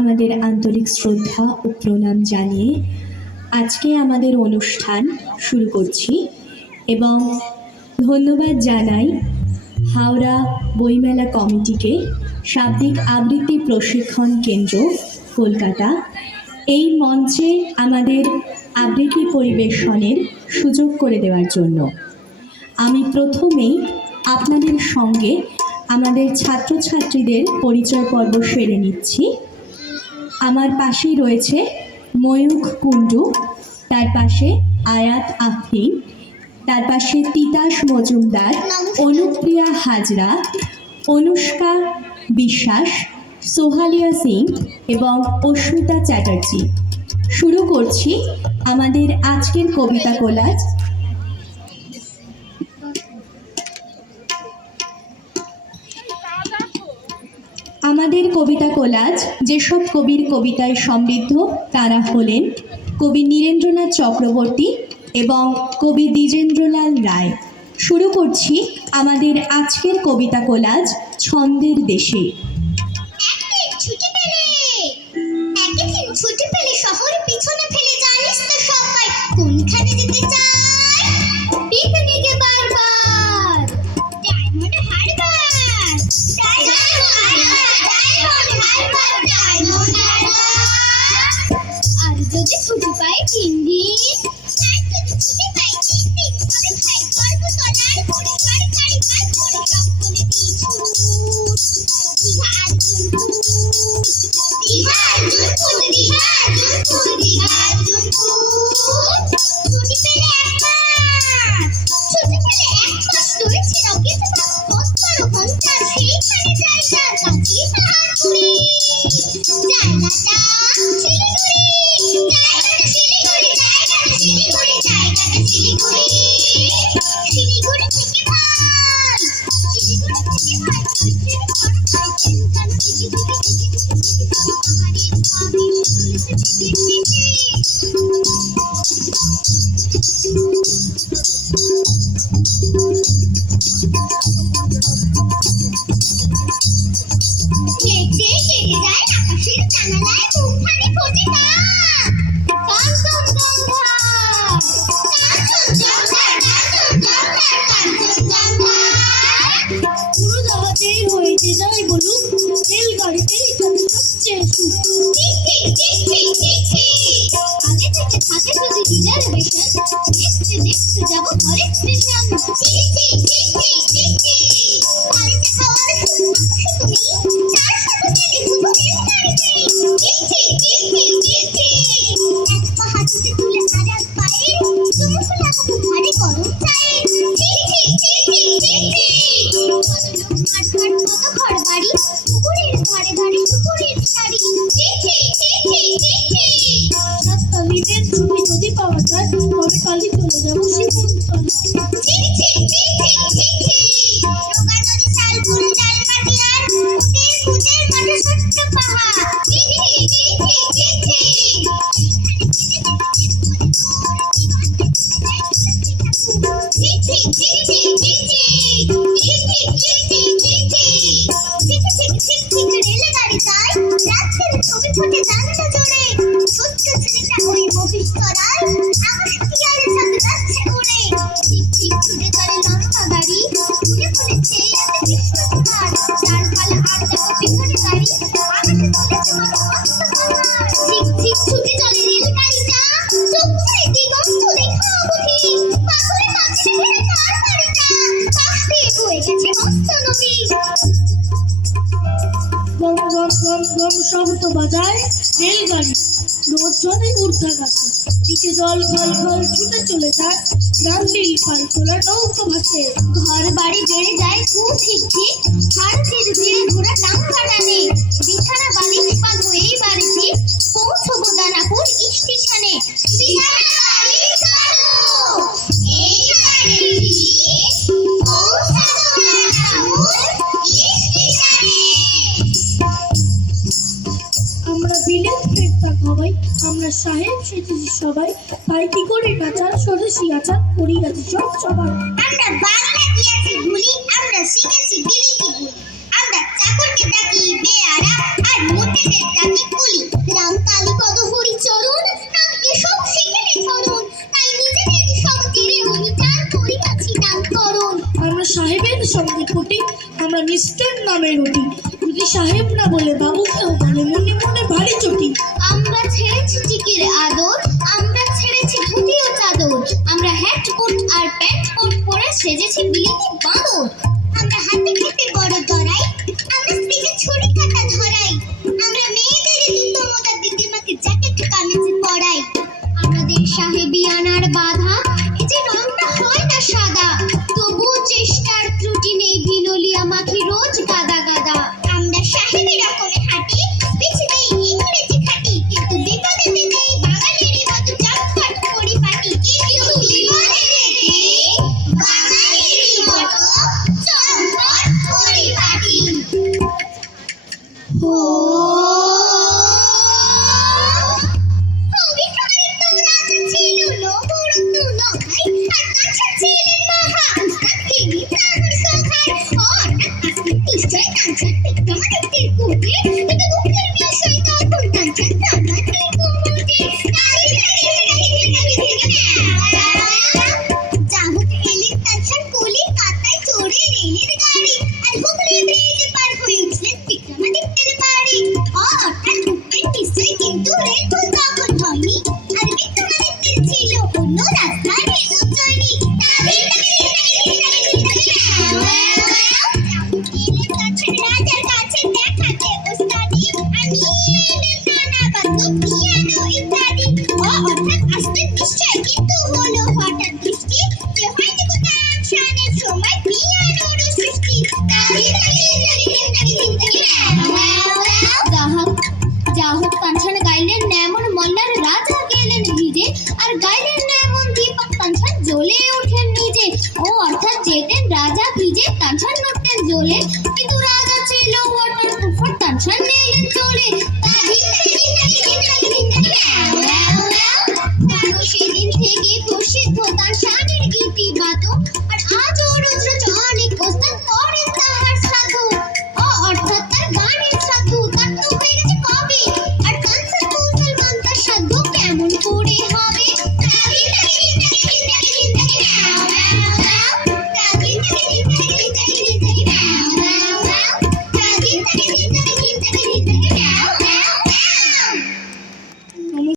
আমাদের আন্তরিক শ্রদ্ধা ও প্রণাম জানিয়ে আজকে আমাদের অনুষ্ঠান শুরু করছি এবং ধন্যবাদ জানাই হাওড়া বইমেলা কমিটিকে, শাব্দিক আবৃত্তি প্রশিক্ষণ কেন্দ্র কলকাতা এই মঞ্চে আমাদের আবৃত্তি পরিবেশনের সুযোগ করে দেওয়ার জন্য। আমি প্রথমেই আপনাদের সঙ্গে আমাদের ছাত্রছাত্রীদের পরিচয় পর্ব সেরে নিচ্ছি। আমার পাশেই রয়েছে ময়ূখ কুণ্ডু, তার পাশে আয়াত আফরিন, তার পাশে তিতাস মজুমদার, অনুপ্রিয়া হাজরা, অনুষ্কা বিশ্বাস, সোহালিয়া সিং এবং অস্মিতা চ্যাটার্জি। শুরু করছি আমাদের আজকের কবিতা কোলাজ। আমাদের কবিতা কোলাজ যেসব কবির কবিতায় সমৃদ্ধ তারা হলেন কবি নীরেন্দ্রনাথ চক্রবর্তী এবং কবি দ্বিজেন্দ্রলাল রায়। শুরু করছি আমাদের আজকের কবিতা কোলাজ ছন্দের দেশে। শহরে পিছনে ফেলে জানিস তো সবাই কোনখানে যেতে চায়? পিকনিকে বারবার ডায়মন্ড হারবার, আর যদি ছুটি পাই 3 দিন, শব্দ বাজায় রেলগাড়ি, রোদ জলে ঊর্ধ্বাকাশে, নিচে জল খল খল ছুটে চলে যায়, গান্ডিল পাল তোলা নৌকো ভাসে। ঘর বাড়ি বেড়ে যায় খুব ঠিক ঠিক, হাড় ধীরে ধীরে ঘোড়া টাঙ্গা টানে, বিছানা বালিশ পাল হয়েই বাড়েছি, পৌঁছবো দানাপুর স্টেশনে। বিছানা বালিশ পালো এই বাড়েছি, পৌঁছবো দানাপুর স্টেশনে। আমরা বিলেত ফেরতা খবাই, আমরা সাহেব সেজেছি সবাই, তাই কি করে নাচার স্বদেশি আচার করি গেছি সব সবাই। আমরা বাংলা দিয়েছি ভুলি, আমরা শিখেছি বিলিতি বলি, আমরা চাকরকে ডাকি বেয়ারা আর মোটেদের ডাকি কুলি। মিস্টার নামে রুটি, যদি সাহেব না বলে বাবুকেও বলে মনে মনে ভারী চটি। আমরা ছেড়েছি চিকির আদর, আমরা ছেড়েছি ধুতি ও চাদর, আমরা হ্যাট কোট আর প্যান্ট কোট পরে সেজেছি বিলিতি বাঁদর। আমরা হাতে খেতে বড় দরাই, আমরা স্ত্রীকে ছুরি কাটা ধরাই, আমরা মেয়েদের জুতো মোজা দিদিমাকে জ্যাকেট কামিজ পরাই। আমাদের সাহেবিয়ানার বাধা, এই যে রংটা হয় না সাদা, তবু চেষ্টার ত্রুটি নেই, বিনোলিয়া মাখি রোজ গাদা গাদা। আমরা সাহেবি রকমে হাঁটি, পিছে দেই ইংরেজি খাটি, কিন্তু বিপদে দেই বাঙালিরই মতো চটপট পরিপাটি। কিন্তু বিপদে দেই বাঙালিরই মতো চটপট পরিপাটি। ও বিক্রমাদিত্য রাজা ছিল নবরত্ন নখাই, আর কাঁচা ছিলেন মহা উস্তাদ তিনি প্রাণ সখাই। নিশ্চয় কাঞ্চন বিক্রমাদিত্যের কোটে, কিন্তু দুঃখের বিষয় তখন কাঞ্চন তামাদের কোমরে। যাহোক এলেন কাঞ্চন কলিকাতায় চড়ে রেলের গাড়ি, আর হুগলি ব্রিজ পার হয়ে উঠলেন বিক্রমাদিত্যের বাড়ি। অর্থাৎ ঢুকলেন নিশ্চয়, কিন্তু রেল তো তখন হয়নি, আর বিক্রমাদিত্যের ছিল অন্য রাস্তার রেল উজ্জয়িনী। রাজার কাছে দেখাতে ওস্তাদি, আমি নানা বাদ্য পিয়ানো ইত্যাদি। অর্থাৎ আসতে নিশ্চয়, কিন্তু হলো হঠাৎ দৃষ্টি, যে হয়তো তামশানের সময় পিয়ানোর সৃষ্টি। যাহোক কাঞ্চন গাইলেন এমন মল্লার রাজা গেলেন ভিজে, আর গাইলেন এমন দীপক কাঞ্চন জ্বলে ওঠেন নিজে। ও অর্থাৎ যেতেন রাজা ভিজে, কাঞ্চন উঠতেন জ্বলে, কিন্তু রাজা ছিল ওয়াটার প্রুফ, কাঞ্চন নিলেন চলে।